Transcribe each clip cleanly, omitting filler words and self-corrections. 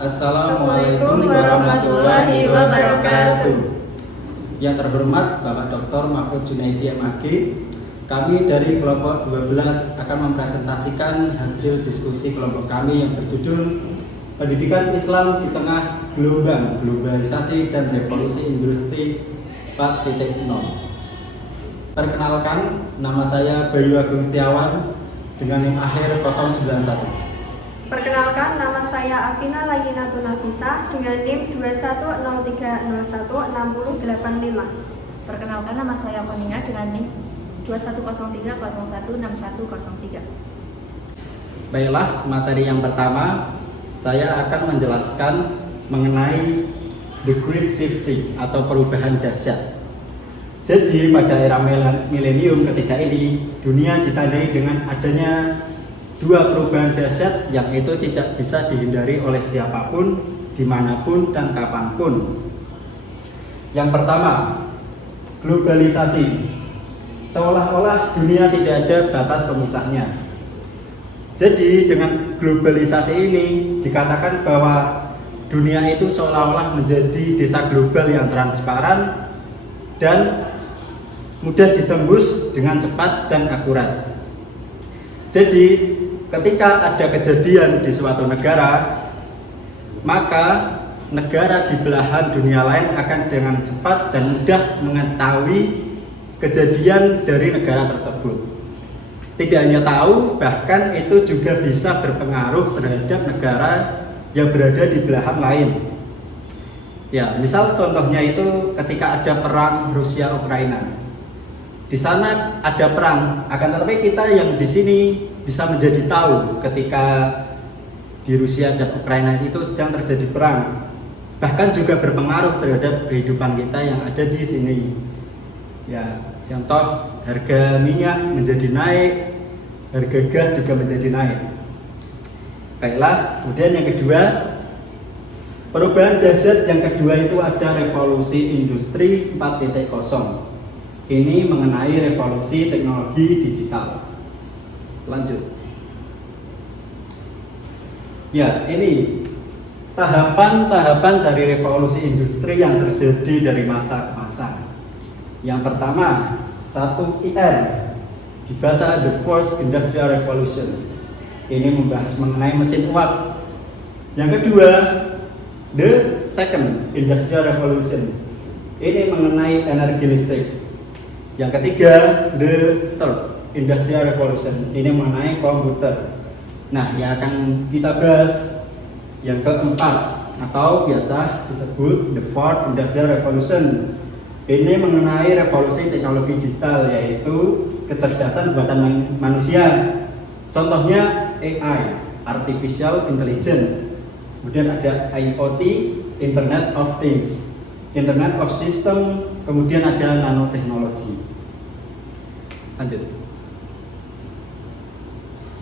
Assalamualaikum warahmatullahi wabarakatuh. Yang terhormat Bapak Dr. Mahfud Junaidi MAG, kami dari kelompok 12 akan mempresentasikan hasil diskusi kelompok kami yang berjudul Pendidikan Islam di Tengah Gelombang Globalisasi dan Revolusi Industri 4.0. Perkenalkan, nama saya Bayu Agung Setiawan dengan NIM akhir 091. Perkenalkan, nama saya Afina Layinatun Nafisa dengan NIM 2103016085. Perkenalkan, nama saya Koninga dengan NIM 2103016103. Baiklah, materi yang pertama saya akan menjelaskan mengenai the great shifting atau perubahan dahsyat. Jadi pada era milenium ketika ini dunia ditandai dengan adanya dua perubahan dahsyat yang itu tidak bisa dihindari oleh siapapun, dimanapun, dan kapanpun. Yang pertama, globalisasi. Seolah-olah dunia tidak ada batas pemisahnya. Jadi dengan globalisasi ini dikatakan bahwa dunia itu seolah-olah menjadi desa global yang transparan dan mudah ditembus dengan cepat dan akurat. Jadi ketika ada kejadian di suatu negara, maka negara di belahan dunia lain akan dengan cepat dan mudah mengetahui kejadian dari negara tersebut. Tidak hanya tahu, bahkan itu juga bisa berpengaruh terhadap negara yang berada di belahan lain. Ya, misal contohnya itu ketika ada perang Rusia-Ukraina. Di sana ada perang, akan tetapi kita yang di sini bisa menjadi tahu ketika di Rusia dan Ukraina itu sedang terjadi perang. Bahkan juga berpengaruh terhadap kehidupan kita yang ada di sini. Ya, contoh harga minyak menjadi naik, harga gas juga menjadi naik. Baiklah, kemudian yang kedua, perubahan dahsyat yang kedua itu ada revolusi industri 4.0. Ini mengenai revolusi teknologi digital. Lanjut. Ya, ini tahapan-tahapan dari revolusi industri yang terjadi dari masa ke masa. Yang pertama, 1 IR, dibaca The Fourth Industrial Revolution. Ini membahas mengenai mesin uap. Yang kedua, The Second Industrial Revolution. Ini mengenai energi listrik. Yang ketiga, The Third Industrial Revolution. Ini mengenai komputer. Nah, yang akan kita bahas yang keempat atau biasa disebut The Fourth Industrial Revolution. Ini mengenai revolusi teknologi digital, yaitu kecerdasan buatan manusia. Contohnya AI, Artificial Intelligence. Kemudian ada IoT, Internet of Things, Internet of System, kemudian ada nanoteknologi. Lanjut.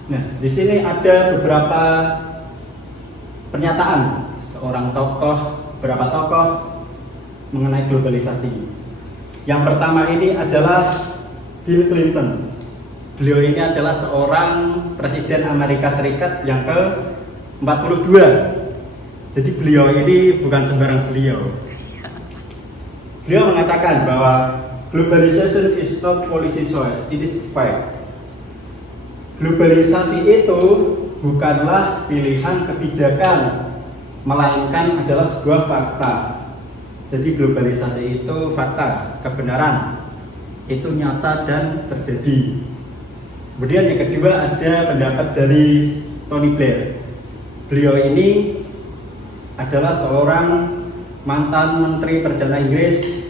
Nah, di sini ada beberapa pernyataan seorang tokoh, beberapa tokoh mengenai globalisasi. Yang pertama ini adalah Bill Clinton. Beliau ini adalah seorang presiden Amerika Serikat yang ke-42. Jadi beliau ini bukan sembarang beliau. Beliau mengatakan bahwa globalization is not policy choice, it is fact. Globalisasi itu bukanlah pilihan kebijakan, melainkan adalah sebuah fakta. Jadi globalisasi itu fakta, kebenaran, itu nyata dan terjadi. Kemudian yang kedua ada pendapat dari Tony Blair. Beliau ini adalah seorang mantan Menteri Perdana Inggris.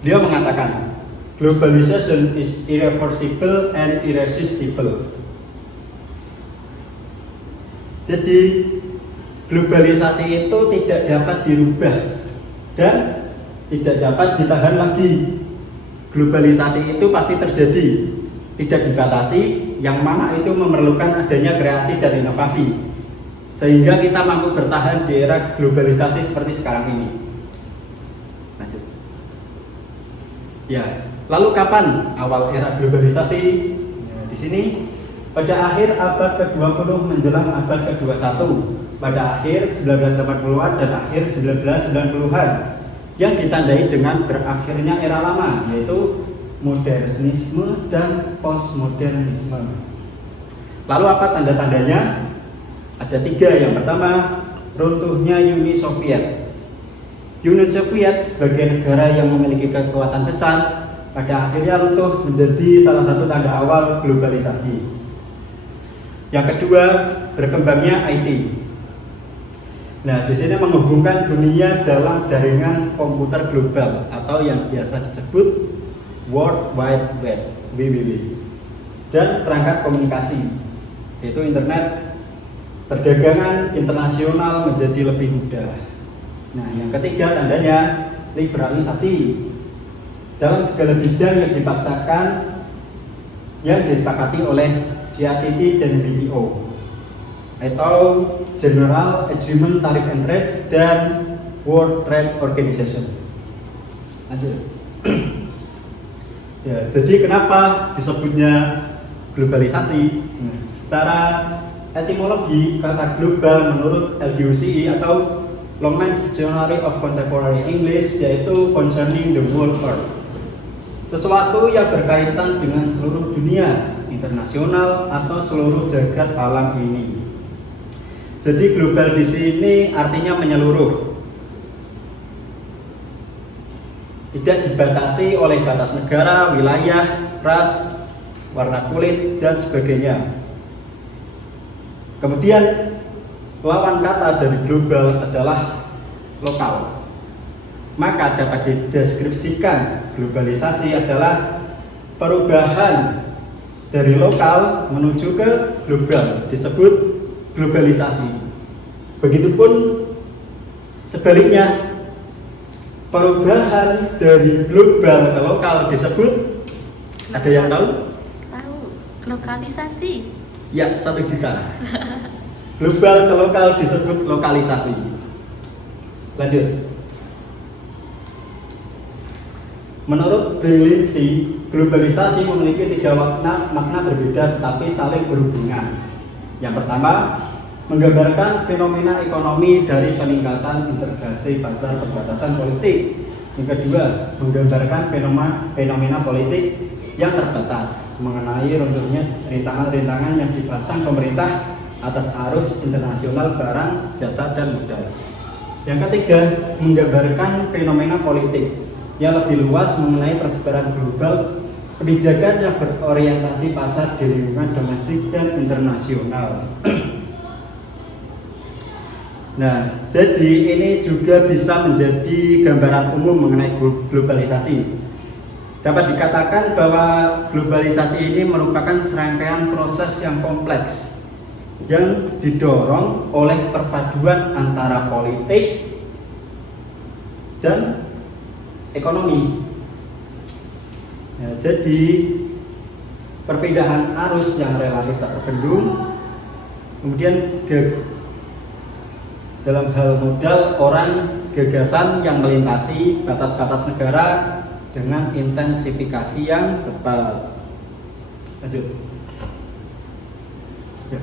Beliau mengatakan, globalization is irreversible and irresistible. Jadi globalisasi itu tidak dapat dirubah dan tidak dapat ditahan lagi. Globalisasi itu pasti terjadi, tidak dibatasi, yang mana itu memerlukan adanya kreasi dan inovasi, sehingga kita mampu bertahan di era globalisasi seperti sekarang ini. Lanjut. Ya, lalu kapan awal era globalisasi? Ya, di sini pada akhir abad ke-20 menjelang abad ke-21. pada akhir 1980-an dan akhir 1990-an yang ditandai dengan berakhirnya era lama, yaitu modernisme dan postmodernisme. Lalu apa tanda-tandanya? Ada 3. Yang pertama, runtuhnya Uni Soviet. Uni Soviet sebagai negara yang memiliki kekuatan besar pada akhirnya runtuh menjadi salah satu tanda awal globalisasi. Yang kedua, berkembangnya IT. Nah, di sini menghubungkan dunia dalam jaringan komputer global atau yang biasa disebut World Wide Web (WWW) dan perangkat komunikasi, yaitu internet. Perdagangan internasional menjadi lebih mudah. Nah, yang ketiga tandanya liberalisasi dalam segala bidang yang dipaksakan yang disepakati oleh GATT dan WTO atau General Agreement Tariff and Trade dan World Trade Organization. Lanjut. Ya, jadi kenapa disebutnya globalisasi? Nah, secara etimologi kata global menurut LDOCE atau Longman Dictionary of Contemporary English yaitu concerning the whole earth, sesuatu yang berkaitan dengan seluruh dunia, internasional atau seluruh jagat alam ini. Jadi global di sini artinya menyeluruh, tidak dibatasi oleh batas negara, wilayah, ras, warna kulit dan sebagainya. Kemudian lawan kata dari global adalah lokal. Maka dapat dideskripsikan globalisasi adalah perubahan dari lokal menuju ke global, disebut globalisasi. Begitupun sebaliknya, perubahan dari global ke lokal disebut, ada yang tahu? Tahu, lokalisasi. Ya, 1 juta. Global ke lokal disebut lokalisasi. Lanjut. Menurut Berlinsi, globalisasi memiliki 3 makna berbeda tetapi saling berhubungan. Yang pertama, menggambarkan fenomena ekonomi dari peningkatan integrasi pasar perbatasan politik. Yang kedua, menggambarkan fenomena politik yang terbatas mengenai runtuhnya rintangan-rintangan yang dipasang pemerintah atas arus internasional barang, jasa, dan modal. Yang ketiga, menggambarkan fenomena politik yang lebih luas mengenai persebaran global, kebijakan yang berorientasi pasar di lingkungan domestik dan internasional. Nah, jadi ini juga bisa menjadi gambaran umum mengenai globalisasi. Dapat dikatakan bahwa globalisasi ini merupakan serangkaian proses yang kompleks yang didorong oleh perpaduan antara politik dan ekonomi. Ya, jadi perpindahan arus yang relatif tak terbendung, kemudian dalam hal modal, orang, gagasan yang melintasi batas-batas negara dengan intensifikasi yang cepat. Lanjut. Ya.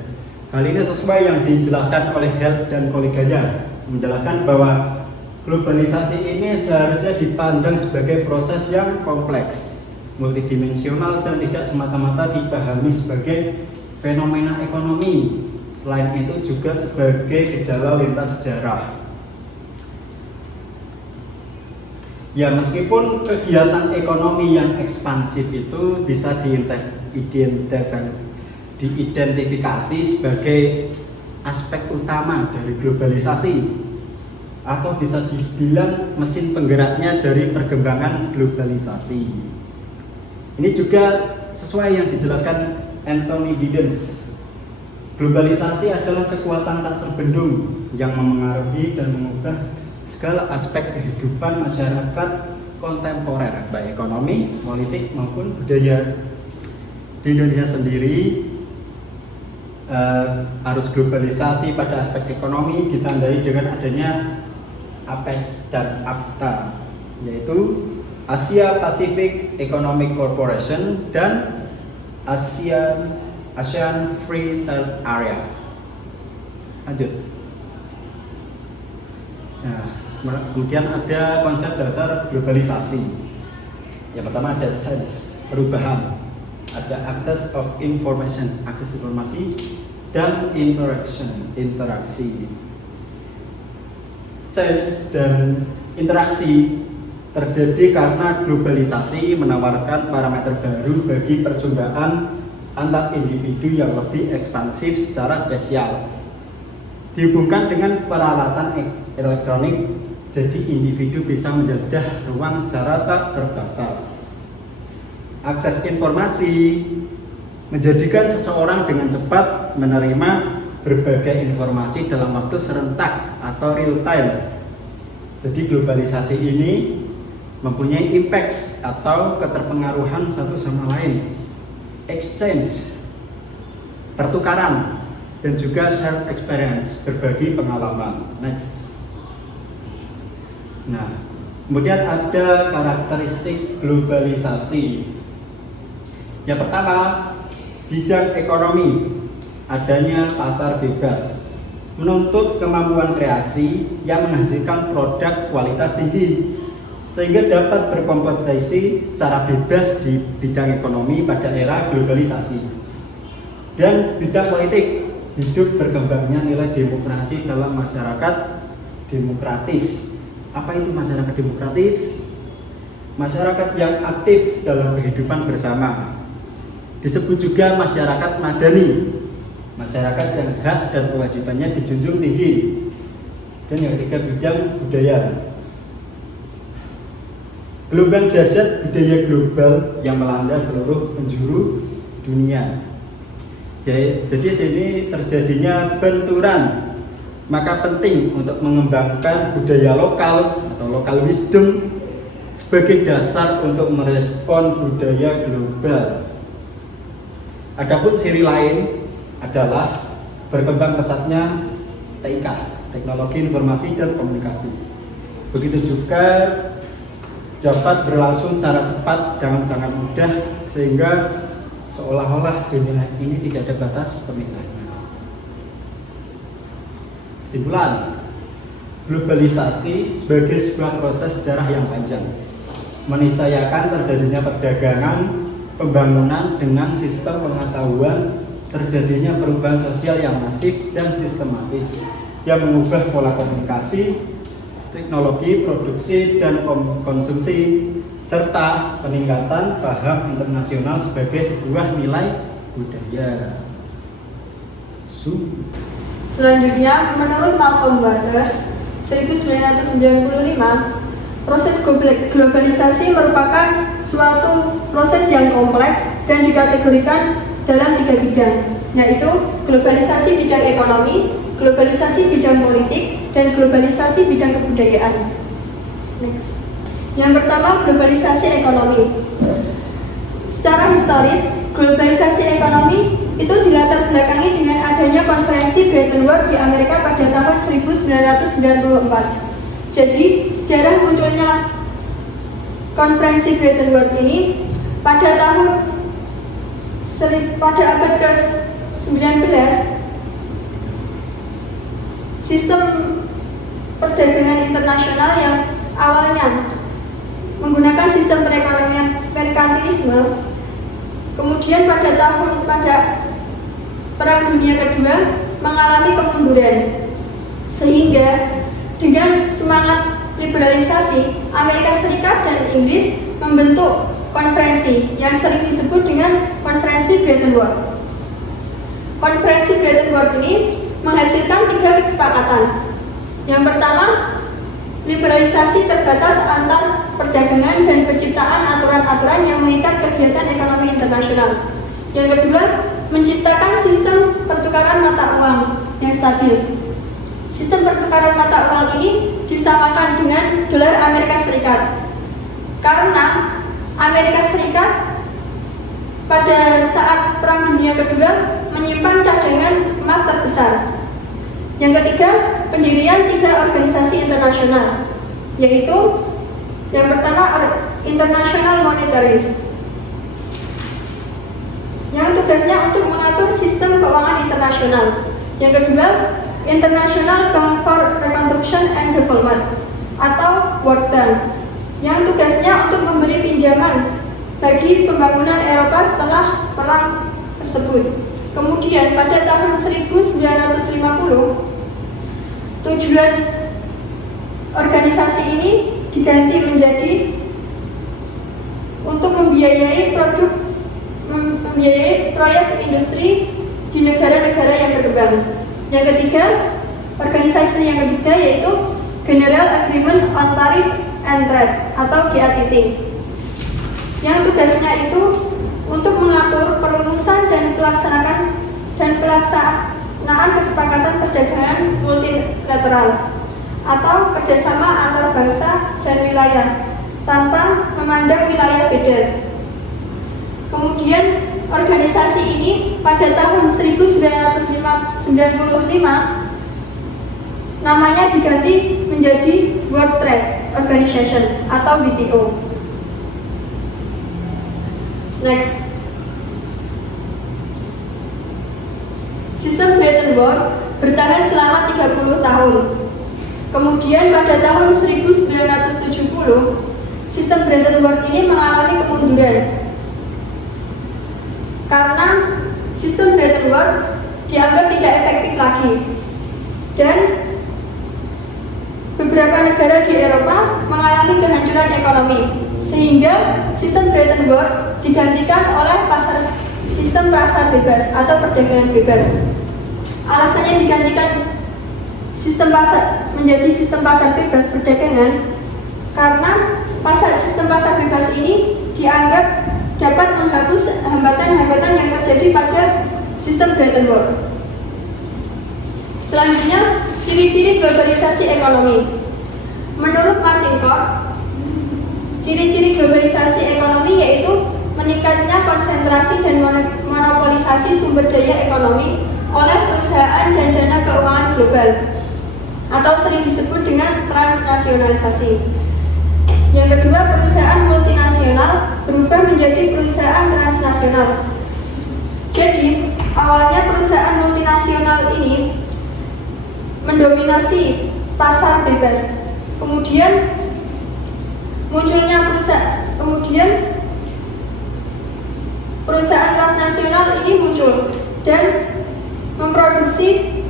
Hal ini sesuai yang dijelaskan oleh Held dan koleganya, menjelaskan bahwa globalisasi ini seharusnya dipandang sebagai proses yang kompleks, multidimensional dan tidak semata-mata dipahami sebagai fenomena ekonomi. Selain itu juga sebagai gejala lintas sejarah. Ya, meskipun kegiatan ekonomi yang ekspansif itu bisa diidentifikasi sebagai aspek utama dari globalisasi, atau bisa dibilang mesin penggeraknya dari perkembangan globalisasi. Ini juga sesuai yang dijelaskan Anthony Giddens. Globalisasi adalah kekuatan tak terbendung yang memengaruhi dan mengubah segala aspek kehidupan masyarakat kontemporer, baik ekonomi, politik maupun budaya. Di Indonesia sendiri, arus globalisasi pada aspek ekonomi ditandai dengan adanya APEC dan AFTA, yaitu Asia Pacific Economic Corporation dan ASEAN Free Trade Area. Lanjut. Kemudian ada konsep dasar globalisasi. Yang pertama ada change, perubahan. Ada access of information, akses informasi, dan interaction, interaksi. Change dan interaksi terjadi karena globalisasi menawarkan parameter baru bagi perjumpaan antar individu yang lebih ekspansif secara spesial. Dihubungkan dengan peralatan elektronik, jadi individu bisa menjajah ruang secara tak terbatas. Akses informasi menjadikan seseorang dengan cepat menerima berbagai informasi dalam waktu serentak atau real time. Jadi globalisasi ini mempunyai impact atau keterpengaruhan satu sama lain, exchange, pertukaran, dan juga share experience, berbagi pengalaman. Next. Nah, kemudian ada karakteristik globalisasi. Yang pertama, bidang ekonomi, adanya pasar bebas, menuntut kemampuan kreasi yang menghasilkan produk kualitas tinggi, sehingga dapat berkompetisi secara bebas di bidang ekonomi pada era globalisasi. Dan bidang politik, hidup berkembangnya nilai demokrasi dalam masyarakat demokratis. Apa itu masyarakat demokratis? Masyarakat yang aktif dalam kehidupan bersama. Disebut juga masyarakat madani, masyarakat yang hak dan kewajibannya dijunjung tinggi. Dan yang ketiga, bidang budaya. Gelombang dahsyat budaya global yang melanda seluruh penjuru dunia. Jadi sini terjadinya benturan, maka penting untuk mengembangkan budaya lokal atau local wisdom sebagai dasar untuk merespon budaya global. Adapun ciri lain adalah berkembang pesatnya TIK, teknologi informasi dan komunikasi. Begitu juga dapat berlangsung secara cepat dan sangat mudah, sehingga seolah-olah dunia ini tidak ada batas pemisahnya. Kesimpulan, globalisasi sebagai sebuah proses sejarah yang panjang, meniscayakan terjadinya perdagangan, pembangunan dengan sistem pengetahuan, terjadinya perubahan sosial yang masif dan sistematis yang mengubah pola komunikasi, teknologi, produksi, dan konsumsi, serta peningkatan paham internasional sebagai sebuah nilai budaya. Selanjutnya, menurut Malcolm Waters, 1995, proses globalisasi merupakan suatu proses yang kompleks dan dikategorikan dalam 3 bidang, yaitu globalisasi bidang ekonomi, globalisasi bidang politik, dan globalisasi bidang kebudayaan. Next. Yang pertama, globalisasi ekonomi. Secara historis, globalisasi ekonomi itu dilatar belakangi dengan adanya konferensi Bretton Woods di Amerika pada tahun 1994. Jadi, sejarah munculnya konferensi Bretton Woods ini pada abad ke-19, sistem perdagangan internasional yang awalnya menggunakan sistem perekonomian merkantilisme, kemudian pada Perang Dunia Kedua mengalami kemunduran, sehingga dengan semangat liberalisasi, Amerika Serikat dan Inggris membentuk konferensi yang sering disebut dengan konferensi Bretton Woods. Konferensi Bretton Woods ini menghasilkan 3 kesepakatan. Yang pertama, liberalisasi terbatas antar perdagangan dan penciptaan aturan-aturan yang mengikat kegiatan ekonomi internasional. Yang kedua, menciptakan sistem pertukaran mata uang yang stabil. Sistem pertukaran mata uang ini disamakan dengan dolar Amerika Serikat, karena Amerika Serikat pada saat Perang Dunia Kedua menyimpan cadangan emas terbesar. Yang ketiga, pendirian 3 organisasi internasional, yaitu yang pertama International Monetary, yang tugasnya untuk mengatur sistem keuangan internasional. Yang kedua, International Bank for Reconstruction and Development, atau World Bank yang tugasnya untuk memberi pinjaman bagi pembangunan Eropa setelah perang tersebut. Kemudian pada tahun 1950 tujuan organisasi ini diganti menjadi untuk membiayai proyek industri di negara-negara yang berkembang. Yang ketiga, organisasi yang ketiga yaitu General Agreement on Tariff and Trade atau GATT, yang tugasnya itu untuk mengatur perumusan dan pelaksanaan kesepakatan perdagangan multilateral atau kerjasama antar bangsa dan wilayah tanpa memandang wilayah beda. Kemudian organisasi ini pada tahun 1995 namanya diganti menjadi World Trade Organization atau WTO. Next, sistem Bretton Woods bertahan selama 30 tahun. Kemudian pada tahun 1970, sistem Bretton Woods ini mengalami kemunduran karena sistem Bretton Woods dianggap tidak efektif lagi dan beberapa negara di Eropa mengalami kehancuran ekonomi, sehingga sistem Bretton Woods digantikan oleh sistem pasar bebas atau perdagangan bebas. Alasannya digantikan menjadi sistem pasar bebas perdagangan karena sistem pasar bebas ini dianggap dapat menghapus hambatan-hambatan yang terjadi pada sistem Bretton Woods. Selanjutnya, ciri-ciri globalisasi ekonomi. Menurut Martin Court, ciri-ciri globalisasi ekonomi yaitu meningkatnya konsentrasi dan monopolisasi sumber daya ekonomi oleh perusahaan dan dana keuangan global atau sering disebut dengan transnasionalisasi. Yang kedua, perusahaan multinasional berubah menjadi perusahaan transnasional. Jadi, awalnya perusahaan multinasional ini mendominasi pasar bebas. Kemudian perusahaan transnasional ini muncul dan memproduksi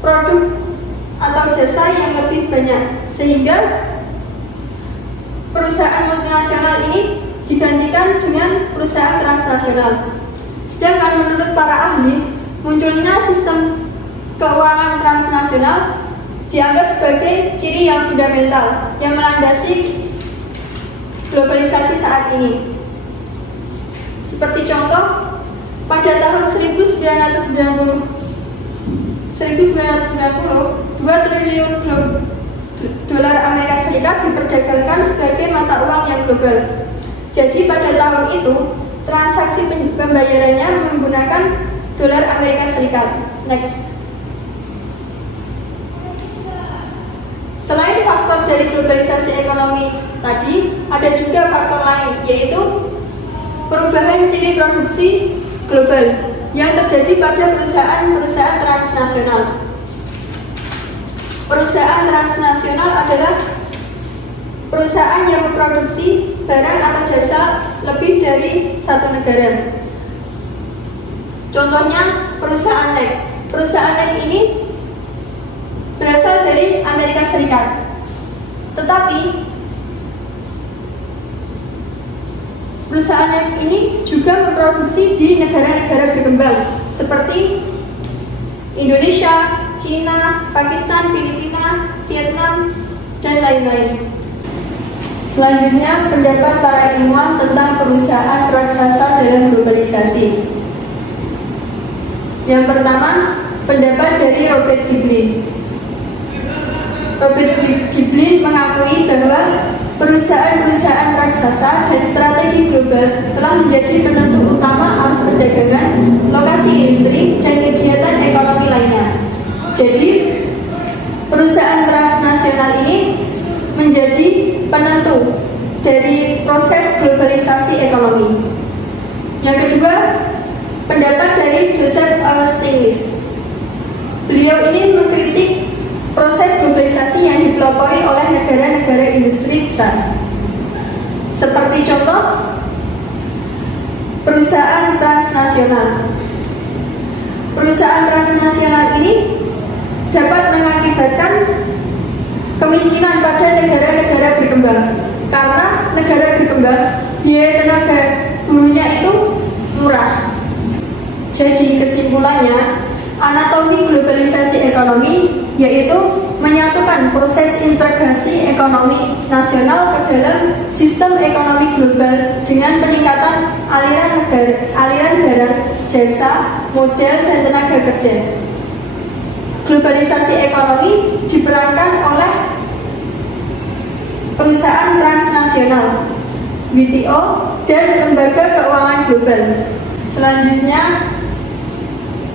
produk atau jasa yang lebih banyak, sehingga perusahaan multinasional ini digantikan dengan perusahaan transnasional. Sedangkan menurut para ahli, munculnya sistem keuangan transnasional dianggap sebagai ciri yang fundamental yang melandasi globalisasi saat ini. Seperti contoh, pada tahun 1990, 2 triliun dolar Amerika Serikat diperdagangkan sebagai mata uang yang global. Jadi pada tahun itu, transaksi pembayarannya menggunakan dolar Amerika Serikat. Next. Selain faktor dari globalisasi ekonomi tadi, ada juga faktor lain, yaitu perubahan ciri produksi global yang terjadi pada perusahaan-perusahaan transnasional. Perusahaan transnasional adalah perusahaan yang memproduksi barang atau jasa lebih dari satu negara. Contohnya perusahaan Nike. Perusahaan Nike ini berasal dari Amerika Serikat, tetapi perusahaan Nike ini juga memproduksi di negara-negara berkembang seperti Indonesia, Cina, Pakistan, Filipina, Vietnam, dan lain-lain. Selanjutnya, pendapat para ilmuwan tentang perusahaan raksasa dalam globalisasi. Yang pertama, pendapat dari Robert Giblin. Robert Giblin mengakui bahwa perusahaan-perusahaan raksasa dan strategi global telah menjadi penentu utama arus perdagangan, lokasi industri, dan kegiatan ekonomi lainnya. Jadi, perusahaan transnasional ini menjadi penentu dari proses globalisasi ekonomi. Yang kedua, pendapat dari Joseph Stiglitz. Beliau ini mengkritik proses globalisasi yang dipelopori oleh negara negara-negara industri besar. Seperti contoh, perusahaan transnasional. Perusahaan transnasional ini dapat mengakibatkan kemiskinan pada negara-negara berkembang. Karena negara berkembang, biaya tenaga buruhnya itu murah. Jadi kesimpulannya, anatomi globalisasi ekonomi yaitu menyatukan proses integrasi ekonomi nasional ke dalam sistem ekonomi global dengan peningkatan aliran barang, jasa, modal, dan tenaga kerja. Globalisasi ekonomi diperankan oleh perusahaan transnasional, WTO, dan lembaga keuangan global. Selanjutnya,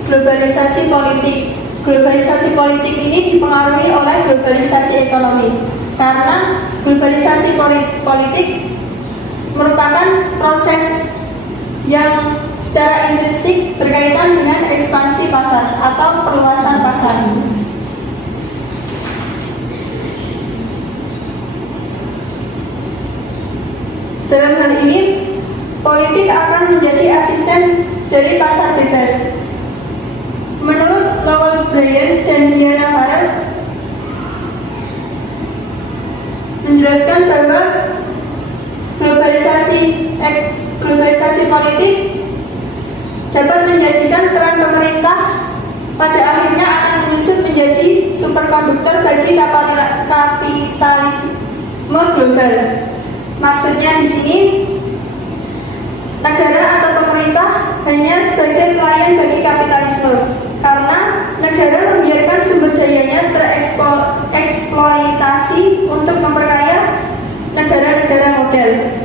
globalisasi politik. Globalisasi politik ini dipengaruhi oleh globalisasi ekonomi karena globalisasi politik merupakan proses yang secara intrinsik berkaitan dengan ekspansi pasar atau perluasan pasar. Dalam hal ini, politik akan menjadi asisten dari pasar bebas. Menurut Lowell Bryan dan Diana Farrell menjelaskan bahwa globalisasi politik dapat menjadikan peran pemerintah pada akhirnya akan menyusut menjadi superkonduktor bagi kapitalisme global. Maksudnya di sini, negara atau pemerintah hanya sebagai pelayan bagi kapitalisme, karena negara membiarkan sumber dayanya tereksploitasi untuk memperkaya negara-negara model.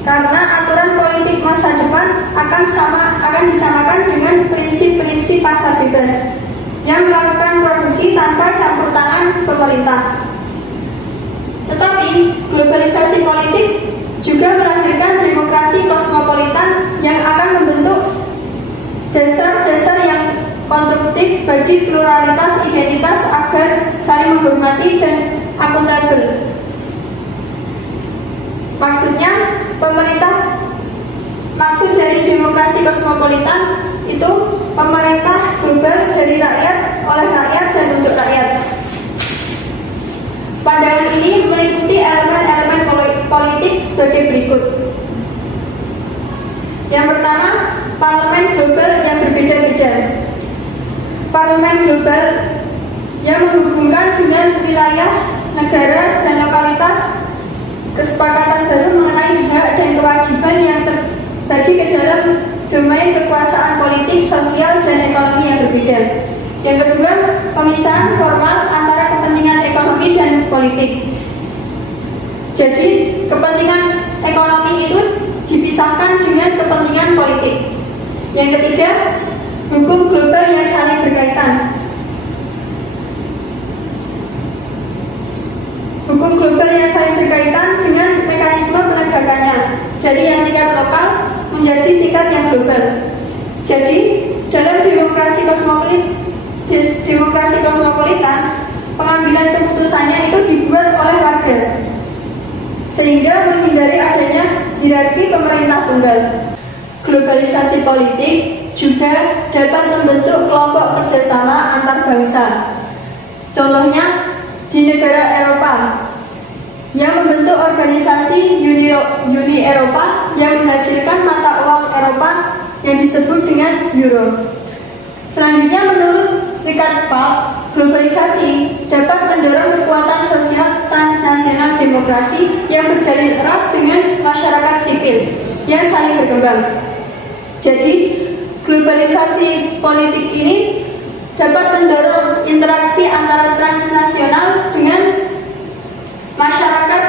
Karena aturan politik masa depan akan disamakan dengan prinsip-prinsip pasar bebas yang melakukan produksi tanpa campur tangan pemerintah. Tetapi globalisasi politik juga melahirkan demokrasi kosmopolitan yang akan membentuk dasar-dasar yang konstruktif bagi pluralitas identitas agar saling menghormati dan akuntabel. Maksud dari demokrasi kosmopolitan itu pemerintah global dari rakyat, oleh rakyat, dan untuk rakyat. Pandangan ini meliputi elemen-elemen politik sebagai berikut. Yang pertama, parlemen global yang berbeda-beda. Parlemen global yang menghubungkan dengan wilayah, negara, dan lokalitas kesepakatan baru mengenai hak dan kewajiban yang terbagi ke dalam domain kekuasaan politik, sosial, dan ekonomi yang berbeda. Yang kedua, pemisahan formal antara kepentingan ekonomi dan politik. Jadi, kepentingan ekonomi itu dipisahkan dengan kepentingan politik. Yang ketiga, hukum global yang saling berkaitan. Hukum global yang saling berkaitan dengan mekanisme penegakannya dari yang tingkat lokal menjadi tingkat yang global. Jadi, dalam demokrasi kosmopolitan, pengambilan keputusannya itu dibuat oleh warga, sehingga menghindari adanya hierarki pemerintah tunggal. Globalisasi politik juga dapat membentuk kelompok kerjasama antar bangsa. Contohnya, di negara Eropa yang membentuk organisasi Uni Eropa yang menghasilkan mata uang Eropa yang disebut dengan Euro. Selanjutnya, menurut Richard Falk, globalisasi dapat mendorong kekuatan sosial transnasional demokrasi yang berjalin erat dengan masyarakat sipil yang saling berkembang. Jadi, globalisasi politik ini dapat mendorong interaksi antara transnasional dengan masyarakat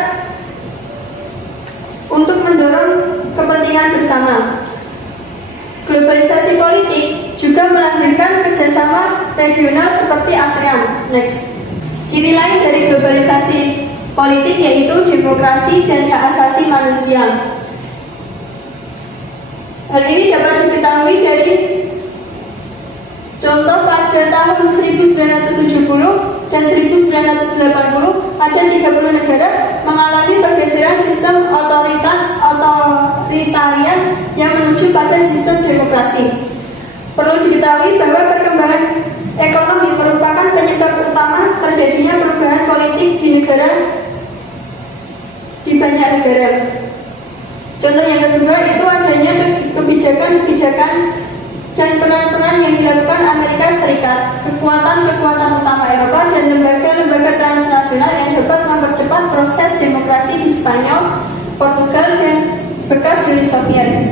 untuk mendorong kepentingan bersama. Globalisasi politik juga melahirkan kerjasama regional seperti ASEAN. Next. Ciri lain dari globalisasi politik yaitu demokrasi dan hak asasi manusia. Hal ini dapat diketahui dari contoh pada pada tahun 1970 dan 1980 ada 30 negara mengalami pergeseran sistem otoritarian yang menuju pada sistem demokrasi. Perlu diketahui bahwa perkembangan ekonomi merupakan penyebab utama terjadinya perubahan politik di banyak negara. Contoh yang kedua itu adanya kebijakan-kebijakan dan peran-peran yang dilakukan Amerika Serikat, kekuatan-kekuatan utama Eropa dan lembaga-lembaga transnasional yang dapat mempercepat proses demokrasi di Spanyol, Portugal dan bekas Uni Soviet.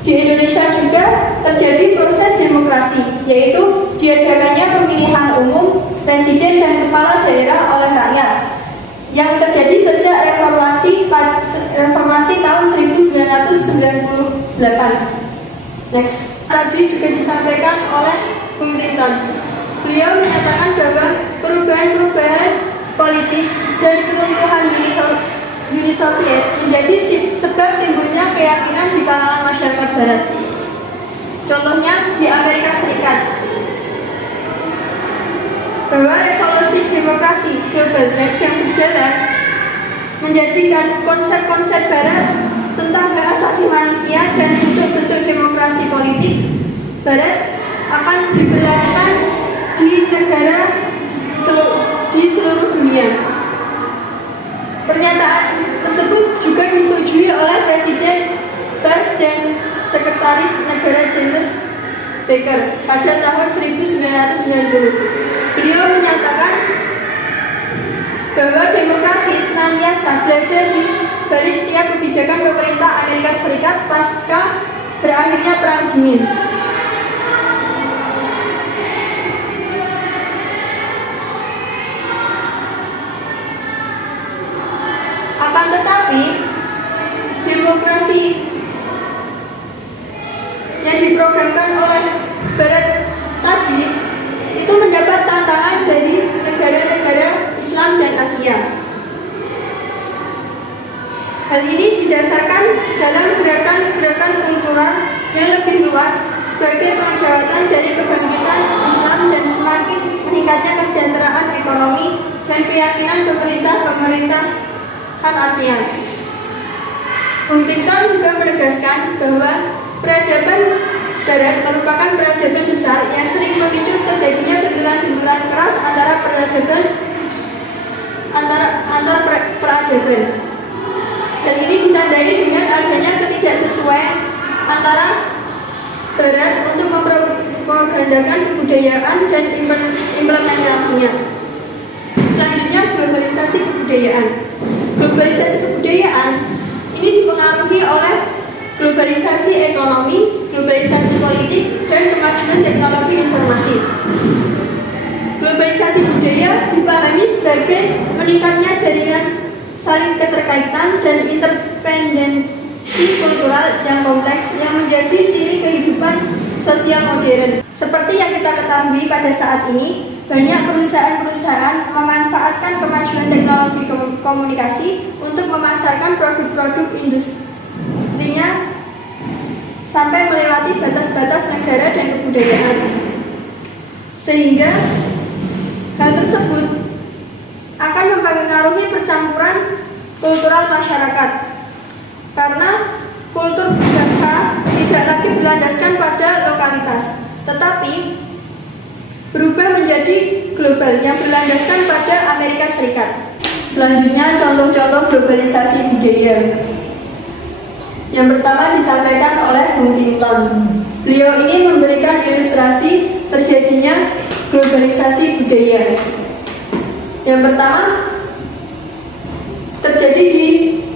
Di Indonesia juga terjadi proses demokrasi, yaitu diadakannya pemilihan umum, presiden dan kepala daerah oleh rakyat yang terjadi sejak reformasi tahun 1998. Next. Tadi juga disampaikan oleh Bung Tinton. Beliau menyatakan bahwa perubahan-perubahan politis dan keruntuhan Uni Soviet menjadi sebab timbulnya keyakinan di kalangan masyarakat Barat. Contohnya di Amerika Serikat, bahwa revolusi demokrasi global yang berjalan menjadikan konsep-konsep Barat tentang hak asasi manusia dan bentuk-bentuk demokrasi politik Barat akan diberlakukan di seluruh dunia. Pernyataan tersebut juga disetujui oleh Presiden Bush dan Sekretaris Negara James Baker pada tahun 1990. Beliau menyatakan bahwa demokrasi senantiasa berada di balik setiap kebijakan pemerintah Amerika Serikat pasca berakhirnya Perang Dingin. Akan tetapi, demokrasi yang diprogramkan oleh Barat tadi itu mendapat tantangan dari negara-negara Islam dan Asia. Hal ini didasarkan dalam gerakan-gerakan kultural yang lebih luas sebagai penjawatan dari kebangkitan Islam dan semakin meningkatnya kesejahteraan ekonomi dan keyakinan pemerintahan ASEAN. Bung Tinton juga menegaskan bahwa peradaban Barat merupakan peradaban besar yang sering memicu terjadinya benturan-benturan keras antara peradaban. Dan ini ditandai dengan adanya ketidaksesuaian antara Barat untuk mempropagandakan kebudayaan dan implementasinya. Selanjutnya, globalisasi kebudayaan. Globalisasi kebudayaan ini dipengaruhi oleh globalisasi ekonomi, globalisasi politik, dan kemajuan teknologi informasi. Globalisasi budaya dipahami sebagai meningkatnya jaringan saling keterkaitan dan interdependensi kultural yang kompleks yang menjadi ciri kehidupan sosial modern. Seperti yang kita ketahui pada saat ini, banyak perusahaan-perusahaan memanfaatkan kemajuan teknologi komunikasi untuk memasarkan produk-produk industrinya sampai melewati batas-batas negara dan kebudayaan. Sehingga hal tersebut akan mempengaruhi percampuran kultural masyarakat, karena kultur bangsa tidak lagi berlandaskan pada lokalitas, tetapi berubah menjadi global yang berlandaskan pada Amerika Serikat. Selanjutnya, contoh-contoh globalisasi budaya. Yang pertama disampaikan oleh Bung Tinton. Beliau ini memberikan ilustrasi terjadinya globalisasi budaya. Yang pertama terjadi di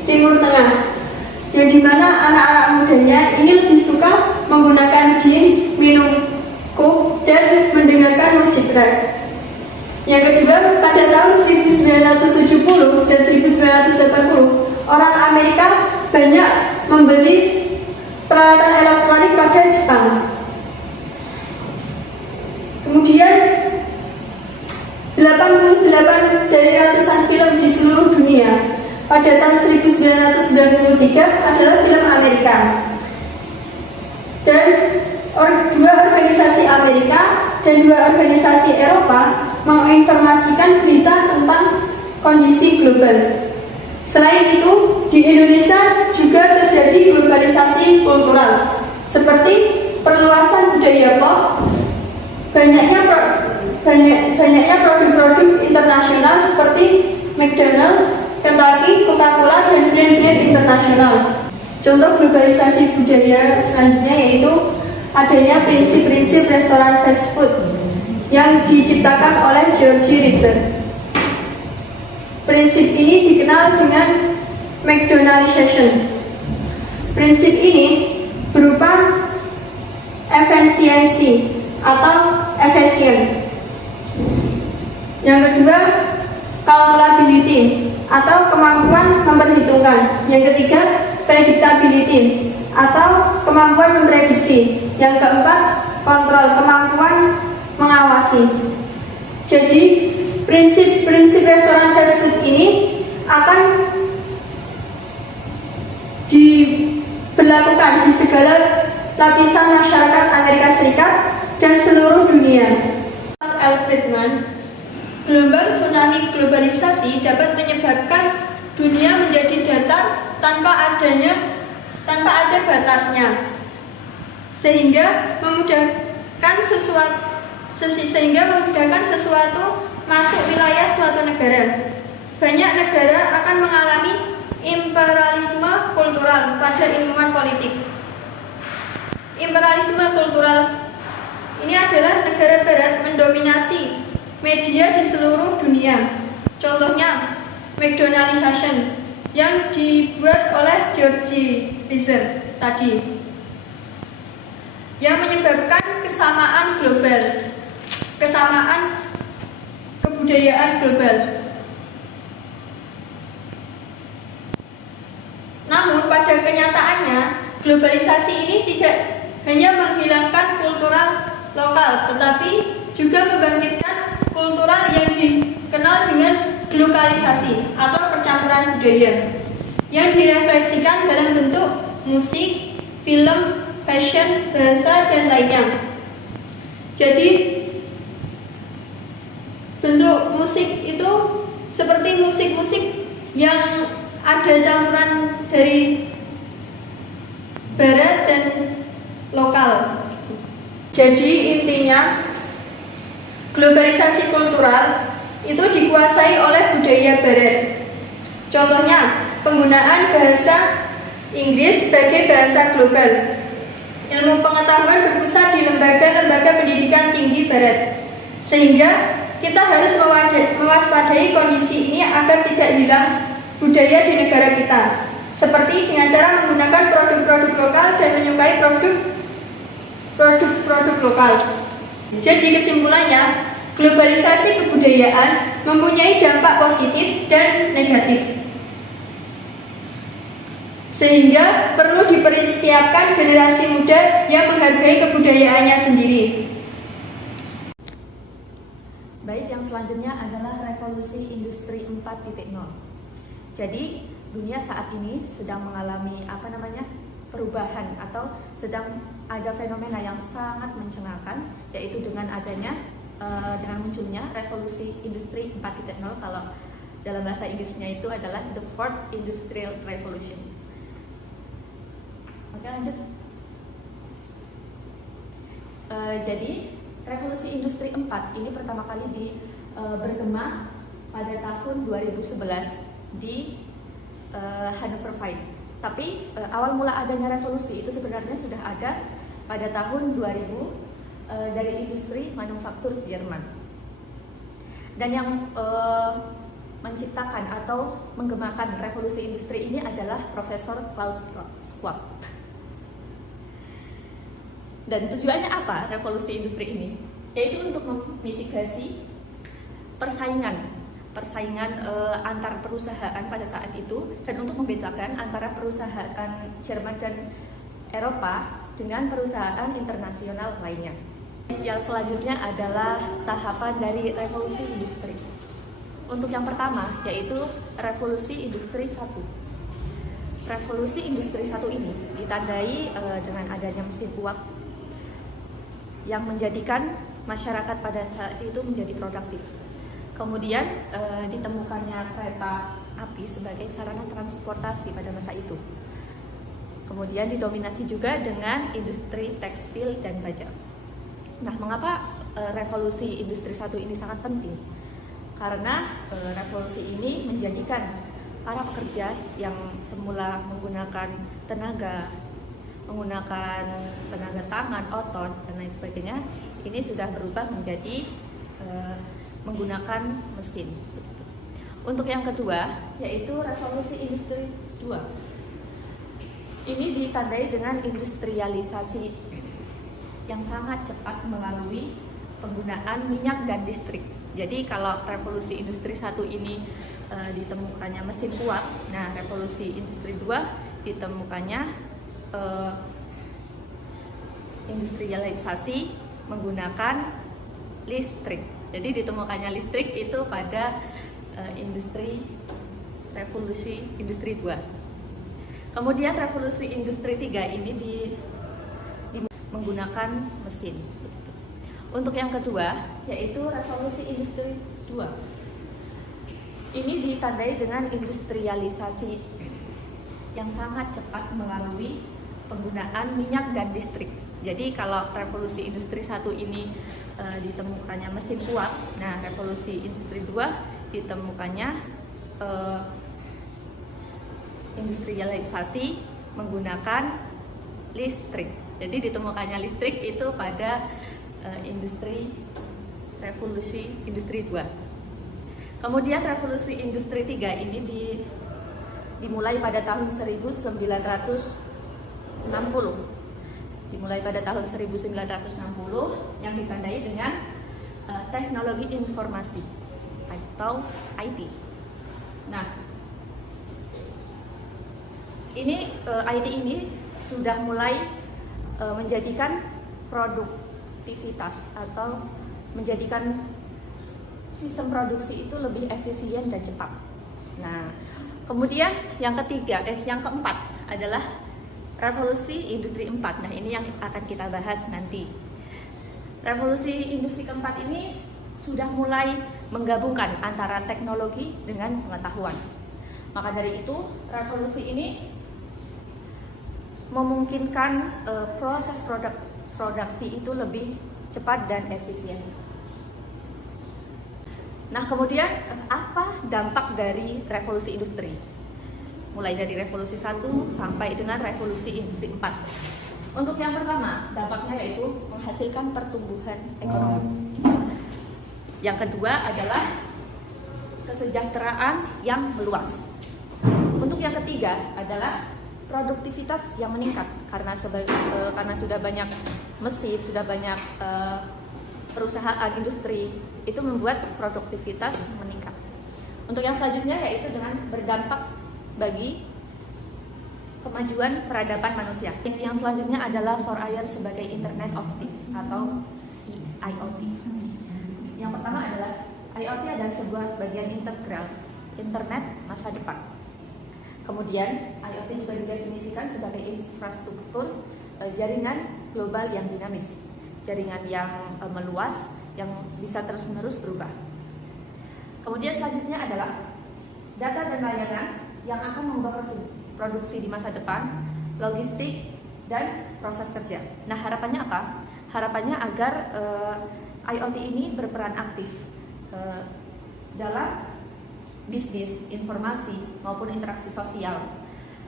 Timur Tengah, yang dimana anak-anak mudanya ini lebih suka menggunakan jeans, minum coke, dan mendengarkan musik rap. Yang kedua, pada tahun 1970 dan 1980, orang Amerika banyak membeli peralatan elektronik pada Jepang. Kemudian 88 dari ratusan film di seluruh dunia pada tahun 1993 adalah film Amerika. Dan dua organisasi Amerika dan dan 2 organisasi Eropa menginformasikan berita tentang kondisi global. Selain itu, di Indonesia juga terjadi globalisasi kultural, seperti perluasan budaya pop, banyaknya produk-produk internasional seperti McDonald, Kentucky, Coca-Cola, dan brand-brand internasional. Contoh globalisasi budaya selanjutnya yaitu adanya prinsip-prinsip restoran fast food yang diciptakan oleh George Richter. Prinsip ini dikenal dengan McDonaldization. Prinsip ini berupa efisiensi atau efisien. Yang kedua, calculability atau kemampuan memperhitungkan. Yang ketiga, predictability atau kemampuan memprediksi. Yang keempat, kontrol, kemampuan mengawasi. Jadi, prinsip-prinsip restoran fast food ini akan diberlakukan di segala lapisan masyarakat Amerika Serikat dan seluruh dunia. Alfredman, gelombang tsunami globalisasi dapat menyebabkan dunia menjadi datar tanpa ada batasnya, sehingga memudahkan sesuatu masuk wilayah suatu negara. Banyak negara akan mengalami imperialisme kultural pada ilmuwan politik. Imperialisme kultural ini adalah negara barat mendominasi media di seluruh dunia. Contohnya McDonaldization yang dibuat oleh George Richter tadi, yang menyebabkan kesamaan global, kesamaan kebudayaan global. Namun pada kenyataannya, globalisasi ini tidak hanya menghilangkan kultural lokal, tetapi juga membangkitkan kultural yang dikenal dengan globalisasi atau percampuran budaya, yang direfleksikan dalam bentuk musik, film, fashion, bahasa, dan lainnya. Jadi, bentuk musik itu seperti musik-musik yang ada campuran dari barat dan lokal. Jadi intinya, globalisasi kultural itu dikuasai oleh budaya barat. Contohnya, penggunaan bahasa Inggris sebagai bahasa global. Ilmu pengetahuan berpusat di lembaga-lembaga pendidikan tinggi barat. Sehingga kita harus mewaspadai kondisi ini agar tidak hilang budaya di negara kita. Seperti dengan cara menggunakan produk-produk lokal dan menyukai produk-produk lokal. Jadi kesimpulannya, globalisasi kebudayaan mempunyai dampak positif dan negatif, sehingga perlu dipersiapkan generasi muda yang menghargai kebudayaannya sendiri. Baik, yang selanjutnya adalah revolusi industri 4.0. Jadi, dunia saat ini sedang mengalami perubahan atau sedang ada fenomena yang sangat mencengangkan, yaitu dengan munculnya revolusi industri 4.0. Kalau dalam bahasa Inggrisnya itu adalah the fourth industrial revolution. Oke, lanjut. Jadi revolusi industri 4 ini pertama kali bergema pada tahun 2011 di Hannover Fight. Tapi awal mula adanya revolusi itu sebenarnya sudah ada pada tahun 2000 dari industri manufaktur Jerman. Dan yang menciptakan atau menggemakan revolusi industri ini adalah Profesor Klaus Schwab. Dan tujuannya apa revolusi industri ini? Yaitu untuk memitigasi persaingan antar perusahaan pada saat itu, dan untuk membedakan antara perusahaan Jerman dan Eropa dengan perusahaan internasional lainnya. Yang selanjutnya adalah tahapan dari revolusi industri. Untuk yang pertama yaitu revolusi industri 1. Revolusi industri 1 ini ditandai dengan adanya mesin uap yang menjadikan masyarakat pada saat itu menjadi produktif. Kemudian ditemukannya kereta api sebagai sarana transportasi pada masa itu. Kemudian didominasi juga dengan industri tekstil dan baja. Nah, mengapa revolusi industri 1 ini sangat penting? Karena revolusi ini menjadikan para pekerja yang semula menggunakan tenaga tangan, otot, dan lain sebagainya, ini sudah berubah menjadi menggunakan mesin. Untuk yang kedua, yaitu revolusi industri 2. Ini ditandai dengan industrialisasi yang sangat cepat melalui penggunaan minyak dan listrik. Jadi kalau revolusi industri 1 ini ditemukannya mesin uap, nah revolusi industri 2 ditemukannya industrialisasi menggunakan listrik. Jadi ditemukannya listrik itu pada revolusi industri 2. Kemudian revolusi industri 3 ini menggunakan mesin. Untuk yang kedua, yaitu revolusi industri 2. Ini ditandai dengan industrialisasi yang sangat cepat melalui penggunaan minyak dan listrik. Jadi kalau revolusi industri 1 ini ditemukannya mesin uap, nah revolusi industri 2 ditemukannya industrialisasi menggunakan listrik. Jadi ditemukannya listrik itu pada revolusi industri 2. Kemudian revolusi industri 3 ini dimulai pada tahun 1960. Dimulai pada tahun 1960 yang ditandai dengan teknologi informasi atau IT. Nah, IT ini sudah mulai menjadikan produktivitas atau menjadikan sistem produksi itu lebih efisien dan cepat. Nah, kemudian yang keempat adalah revolusi industri 4. Nah, ini yang akan kita bahas nanti. Revolusi industri keempat ini sudah mulai menggabungkan antara teknologi dengan pengetahuan. Maka dari itu, revolusi ini memungkinkan proses produksi itu lebih cepat dan efisien. Nah, kemudian apa dampak dari revolusi industri? Mulai dari revolusi 1 sampai dengan revolusi industri 4. Untuk yang pertama, dampaknya yaitu menghasilkan pertumbuhan ekonomi. Yang kedua adalah kesejahteraan yang meluas. Untuk yang ketiga adalah produktivitas yang meningkat karena sudah banyak mesin, sudah banyak perusahaan industri, itu membuat produktivitas meningkat. Untuk yang selanjutnya yaitu dengan berdampak bagi kemajuan peradaban manusia. Yang selanjutnya adalah for IR sebagai Internet of Things atau IoT. Yang pertama adalah IoT adalah sebuah bagian integral Internet masa depan. Kemudian IoT juga didefinisikan sebagai infrastruktur jaringan global yang dinamis, jaringan yang meluas yang bisa terus-menerus berubah. Kemudian selanjutnya adalah data dan layanan yang akan mengubah produksi di masa depan, logistik, dan proses kerja. Nah, harapannya apa? Harapannya agar IoT ini berperan aktif dalam bisnis, informasi, maupun interaksi sosial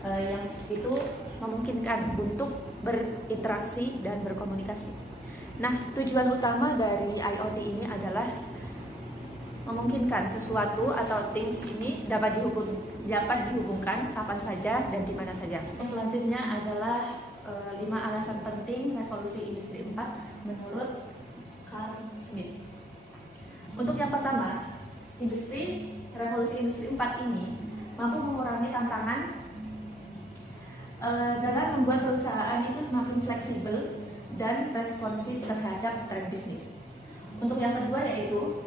yang itu memungkinkan untuk berinteraksi dan berkomunikasi. Nah, tujuan utama dari IoT ini adalah memungkinkan sesuatu atau things ini dapat dihubungkan kapan saja dan di mana saja. Selanjutnya adalah 5 alasan penting revolusi industri 4 menurut Carl Schmitt. Untuk yang pertama, revolusi industri 4 ini mampu mengurangi tantangan dalam membuat perusahaan itu semakin fleksibel dan responsif terhadap tren bisnis. Untuk yang kedua yaitu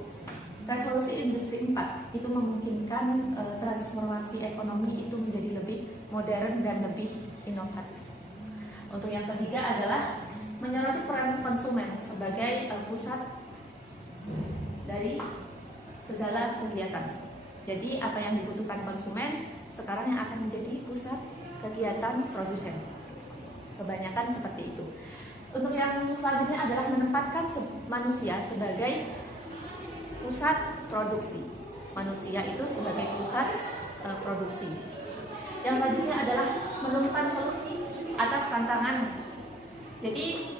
revolusi industri 4 itu memungkinkan transformasi ekonomi itu menjadi lebih modern dan lebih inovatif. Untuk yang ketiga adalah menyoroti peran konsumen sebagai pusat dari segala kegiatan. Jadi apa yang dibutuhkan konsumen sekarang yang akan menjadi pusat kegiatan produsen. Kebanyakan seperti itu. Untuk yang selanjutnya adalah menempatkan manusia sebagai pusat produksi. Manusia itu sebagai pusat produksi. Yang selanjutnya adalah menemukan solusi atas tantangan. Jadi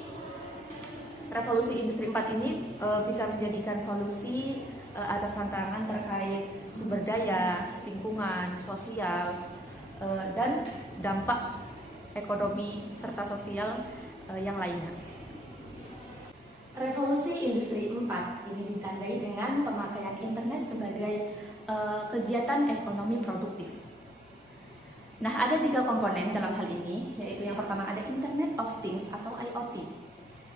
revolusi industri 4 ini bisa menjadikan solusi atas tantangan terkait sumber daya, lingkungan, sosial, dan dampak ekonomi serta sosial yang lainnya. Revolusi industri 4 ini ditandai dengan pemakaian internet sebagai kegiatan ekonomi produktif. Nah, ada 3 komponen dalam hal ini, yaitu yang pertama ada Internet of Things atau IoT.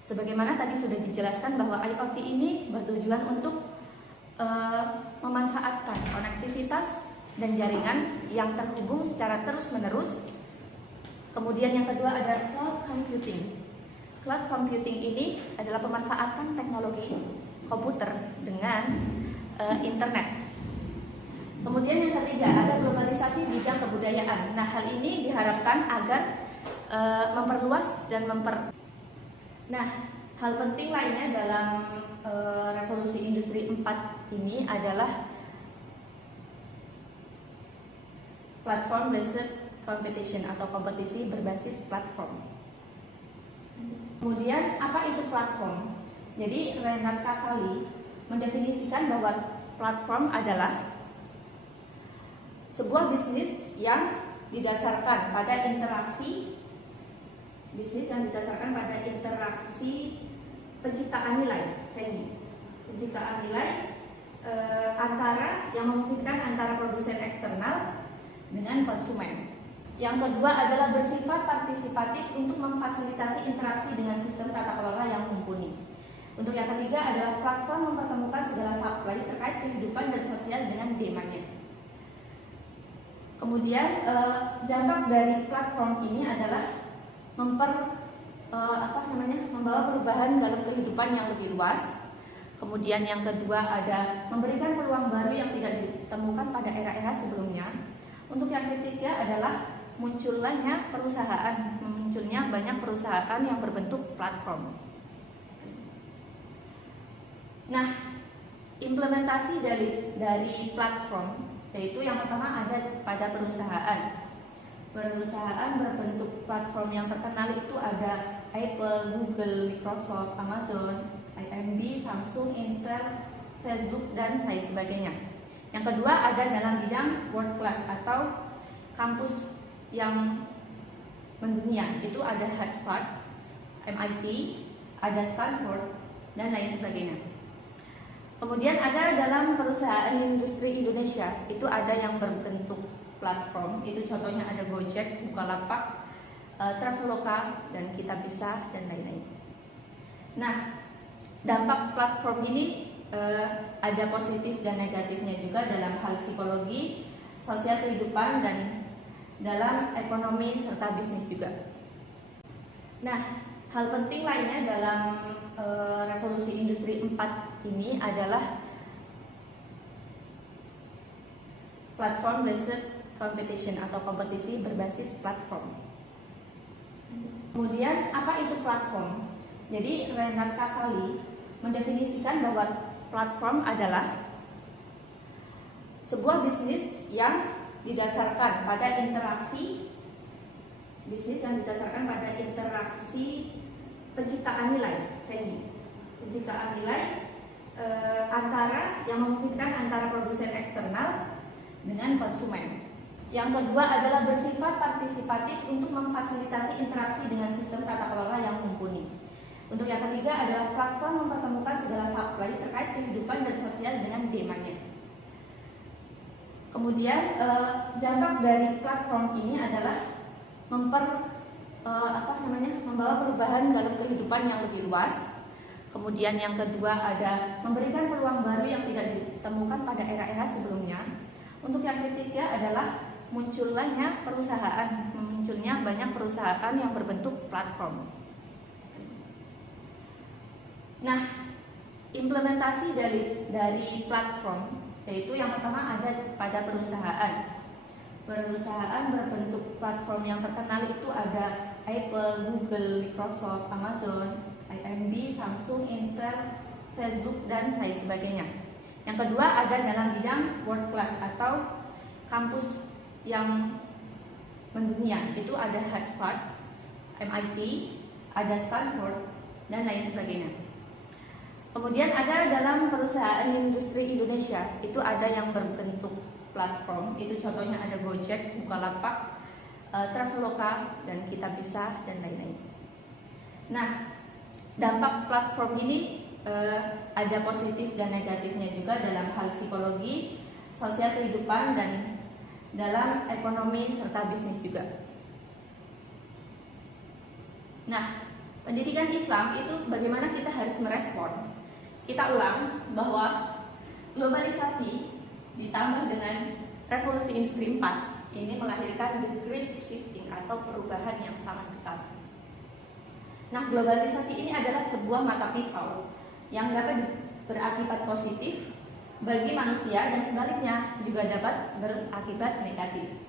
Sebagaimana tadi sudah dijelaskan bahwa IoT ini bertujuan untuk memanfaatkan konektivitas dan jaringan yang terhubung secara terus-menerus. Kemudian yang kedua ada cloud computing. Cloud computing ini adalah pemanfaatan teknologi komputer dengan internet. Kemudian yang ketiga ada globalisasi bidang kebudayaan. Nah, hal ini diharapkan agar memperluas dan Nah, hal penting lainnya dalam revolusi industri 4 ini adalah platform based competition atau kompetisi berbasis platform. Kemudian apa itu platform? Jadi Renat Kasali mendefinisikan bahwa platform adalah sebuah bisnis yang didasarkan pada interaksi penciptaan nilai value. Penciptaan nilai antara yang memungkinkan antara produsen eksternal dengan konsumen. Yang kedua adalah bersifat partisipatif untuk memfasilitasi interaksi dengan sistem tata kelola yang mumpuni. Untuk yang ketiga adalah platform mempertemukan segala supply terkait kehidupan dan sosial dengan demand-nya. Kemudian dampak dari platform ini adalah membawa perubahan dalam kehidupan yang lebih luas. Kemudian yang kedua ada memberikan peluang baru yang tidak ditemukan pada era-era sebelumnya. Untuk yang ketiga adalah munculnya banyak perusahaan yang berbentuk platform. Nah, implementasi dari platform yaitu yang pertama ada pada perusahaan. Perusahaan berbentuk platform yang terkenal itu ada Apple, Google, Microsoft, Amazon, IMB, Samsung, Intel, Facebook, dan lain sebagainya. Yang kedua ada dalam bidang world class atau kampus yang mendunia. Itu ada Harvard, MIT, ada Stanford, dan lain sebagainya. Kemudian ada dalam perusahaan industri Indonesia, itu ada yang berbentuk platform, itu contohnya ada Gojek, Bukalapak, Traveloka, dan Kitabisa, dan lain-lain. Nah, dampak platform ini ada positif dan negatifnya juga dalam hal psikologi, sosial kehidupan, dan dalam ekonomi serta bisnis juga. Nah, hal penting lainnya dalam revolusi industri 4 ini adalah platform based competition atau kompetisi berbasis platform. Kemudian apa itu platform? Jadi Renat Kasali mendefinisikan bahwa platform adalah sebuah bisnis yang didasarkan pada interaksi penciptaan nilai value. Penciptaan nilai antara yang memungkinkan antara produsen eksternal dengan konsumen. Yang kedua adalah bersifat partisipatif untuk memfasilitasi interaksi dengan sistem tata kelola yang mumpuni. Untuk yang ketiga adalah platform mempertemukan segala supply terkait kehidupan dan sosial dengan demand-nya. Kemudian dampak dari platform ini adalah membawa perubahan dalam kehidupan yang lebih luas. Kemudian yang kedua ada memberikan peluang baru yang tidak ditemukan pada era-era sebelumnya. Untuk yang ketiga adalah munculnya banyak perusahaan yang berbentuk platform. Nah, implementasi dari platform, yaitu yang pertama ada pada perusahaan. Perusahaan berbentuk platform yang terkenal itu ada Apple, Google, Microsoft, Amazon, IMB, Samsung, Intel, Facebook, dan lain sebagainya. Yang kedua ada dalam bidang world class atau kampus yang mendunia, itu ada Harvard, MIT, ada Stanford, dan lain sebagainya. Kemudian ada dalam perusahaan industri Indonesia, itu ada yang berbentuk platform, itu contohnya ada Gojek, Bukalapak, Traveloka, dan Kitabisa, dan lain-lain. Nah, dampak platform ini ada positif dan negatifnya juga dalam hal psikologi, sosial kehidupan, dan dalam ekonomi serta bisnis juga. Nah, pendidikan Islam itu bagaimana kita harus merespon. Kita ulang bahwa globalisasi ditambah dengan revolusi industri 4 ini melahirkan the great shifting atau perubahan yang sangat besar. Nah, globalisasi ini adalah sebuah mata pisau yang dapat berakibat positif bagi manusia dan sebaliknya juga dapat berakibat negatif.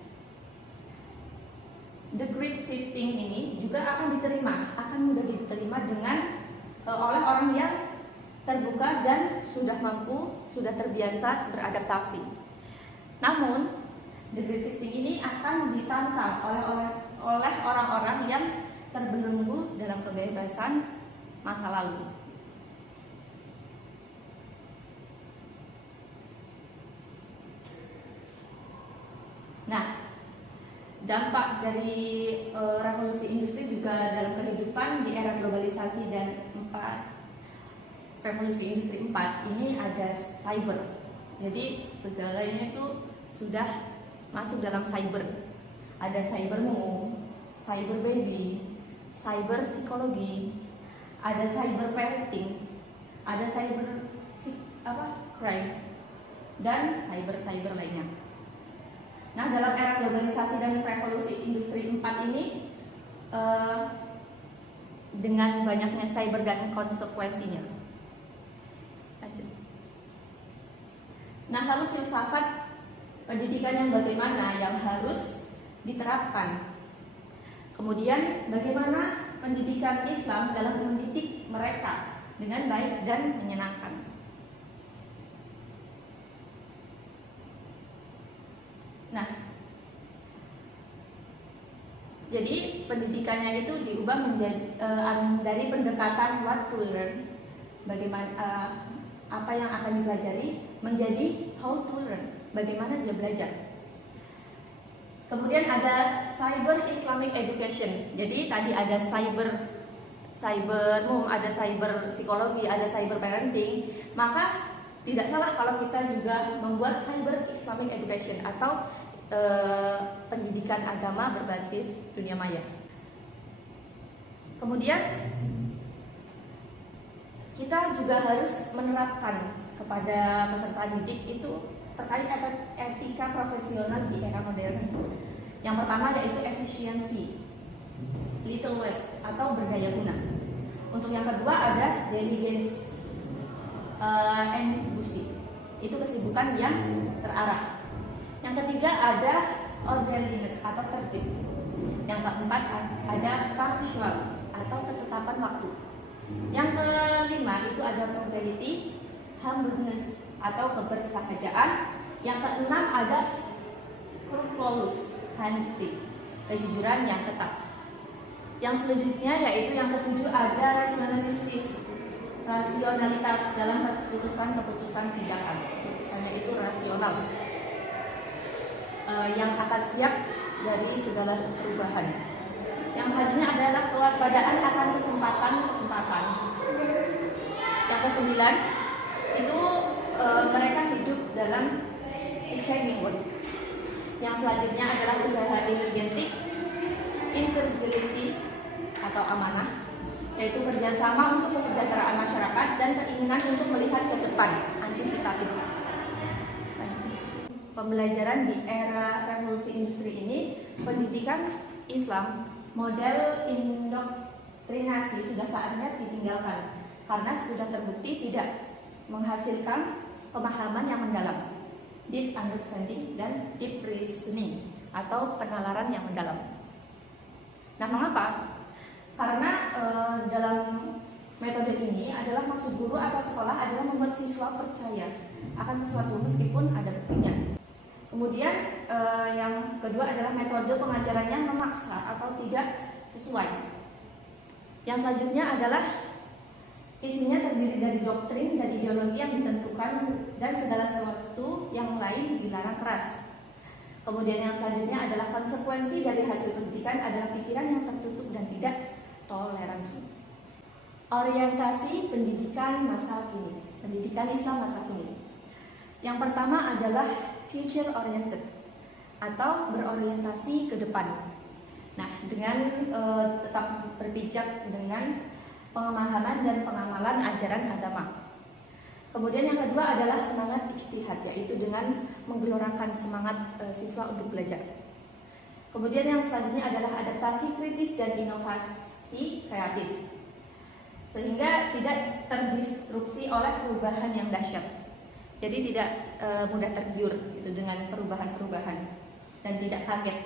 The great shifting ini juga akan mudah diterima dengan oleh orang yang terbuka dan sudah terbiasa beradaptasi. Namun, the great shifting ini akan ditantang oleh orang-orang yang terbelenggu dalam kebebasan masa lalu. Nah, dampak dari revolusi industri juga dalam kehidupan di era globalisasi dan revolusi industri 4 ini ada cyber. Jadi segalanya itu sudah masuk dalam cyber. Ada cybermu, cyber baby, cyber psikologi, ada cyber parenting, ada cyber crime, dan cyber lainnya. Nah, dalam era globalisasi dan revolusi industri 4 ini dengan banyaknya cyber dan konsekuensinya. Lanjut. Nah, lalu filsafat pendidikan yang bagaimana yang harus diterapkan. Kemudian bagaimana pendidikan Islam dalam mendidik mereka dengan baik dan menyenangkan. Nah, jadi pendidikannya itu diubah menjadi dari pendekatan what to learn, bagaimana apa yang akan dipelajari, menjadi how to learn, bagaimana dia belajar. Kemudian ada cyber Islamic education. Jadi tadi ada cybermu, ada cyber psikologi, ada cyber parenting. Maka tidak salah kalau kita juga membuat cyber Islamic education atau pendidikan agama berbasis dunia maya. Kemudian kita juga harus menerapkan kepada peserta didik itu terkait etika profesional di era modern. Yang pertama yaitu efisiensi, little waste atau berdaya guna. Untuk yang kedua ada diligence and busy, itu kesibukan yang terarah. Yang ketiga ada orderliness atau tertib. Yang keempat ada punctual atau ketetapan waktu. Yang kelima itu ada frugality, humbleness atau kebersahajaan. Yang keenam ada scrupulous, honesty, kejujuran yang ketat. Yang selanjutnya yaitu yang ketujuh ada rasionalitas dalam keputusan tindakan. Keputusannya itu rasional, yang akan siap dari segala perubahan. Yang selanjutnya adalah kewaspadaan akan kesempatan. Yang kesembilan itu mereka hidup dalam changing world. Yang selanjutnya adalah usaha integrity atau amanah, yaitu kerjasama untuk kesejahteraan masyarakat dan keinginan untuk melihat ke depan, antisipatif. Pembelajaran di era revolusi industri ini, pendidikan Islam model indoktrinasi sudah saatnya ditinggalkan karena sudah terbukti tidak menghasilkan pemahaman yang mendalam, deep understanding dan deep reasoning atau penalaran yang mendalam. Nah, mengapa? Karena dalam metode ini adalah maksud guru atau sekolah adalah membuat siswa percaya akan sesuatu meskipun ada buktinya. Kemudian yang kedua adalah metode pengajaran yang memaksa atau tidak sesuai. Yang selanjutnya adalah isinya terdiri dari doktrin dan ideologi yang ditentukan dan segala sesuatu yang lain dilarang keras. Kemudian yang selanjutnya adalah konsekuensi dari hasil pendidikan adalah pikiran yang tertutup dan tidak toleransi. Orientasi pendidikan masa kini, pendidikan Islam masa kini. Yang pertama adalah future oriented atau berorientasi ke depan. Nah, dengan tetap berpijak dengan pemahaman dan pengamalan ajaran agama. Kemudian yang kedua adalah semangat ijtihad, yaitu dengan menggelorakan semangat siswa untuk belajar. Kemudian yang selanjutnya adalah adaptasi kritis dan inovasi kreatif, sehingga tidak terdisrupsi oleh perubahan yang dahsyat. Jadi tidak mudah tergiur gitu dengan perubahan-perubahan dan tidak kaget.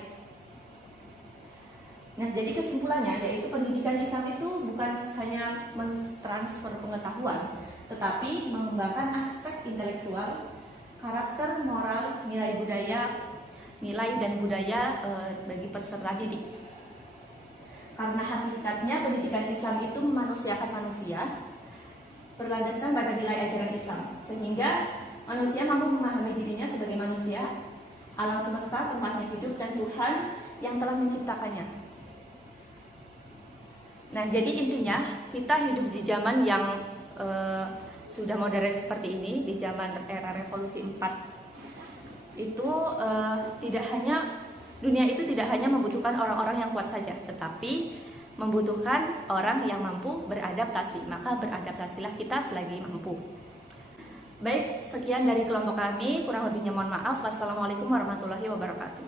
Nah, jadi kesimpulannya yaitu pendidikan Islam itu bukan hanya mentransfer pengetahuan, tetapi mengembangkan aspek intelektual, karakter, moral, nilai dan budaya bagi peserta didik. Karena hakikatnya pendidikan Islam itu memanusiakan manusia, berlandaskan pada nilai ajaran Islam, sehingga manusia mampu memahami dirinya sebagai manusia, alam semesta tempatnya hidup, dan Tuhan yang telah menciptakannya. Nah, jadi intinya kita hidup di zaman yang sudah modern seperti ini, di zaman era revolusi 4. Itu dunia itu tidak hanya membutuhkan orang-orang yang kuat saja, tetapi membutuhkan orang yang mampu beradaptasi. Maka beradaptasilah kita selagi mampu. Baik, sekian dari kelompok kami. Kurang lebihnya mohon maaf. Wassalamualaikum warahmatullahi wabarakatuh.